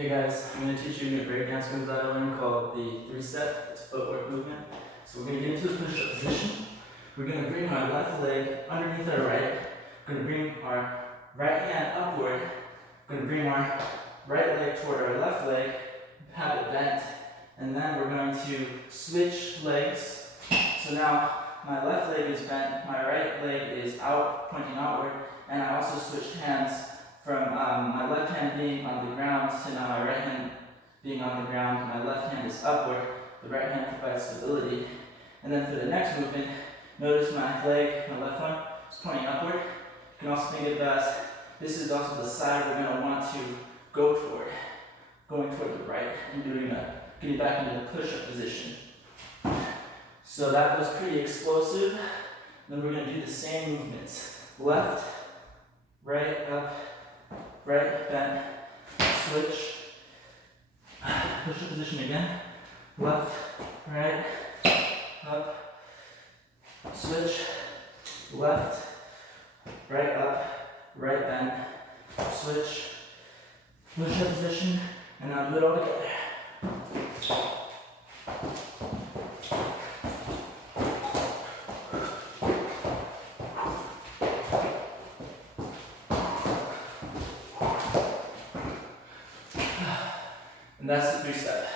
Hey guys, I'm going to teach you a new breakdance move that I learned called the three-step. It's a footwork movement. So we're going to get into the push-up position. We're going to bring our left leg underneath our right. We're going to bring our right hand upward. We're going to bring our right leg toward our left leg, have it bent, and then we're going to switch legs. So now my left leg is bent, my right leg is out, pointing outward, and I also switched hands from my left hand being on the ground to now my right hand being on the ground. My left hand is upward, the right hand provides stability. And then for the next movement, notice my leg, my left one, is pointing upward. You can also think of it as, this is also the side we're going to want to go toward, going toward the right and doing that, getting back into the push-up position. So that was pretty explosive. Then we're going to do the same movements. Left, right, up, right, bend, switch, push-up position again, left, right, up, switch, left, right, up, right, bend, switch, push-up position, and now do it all together. And that's the three-step.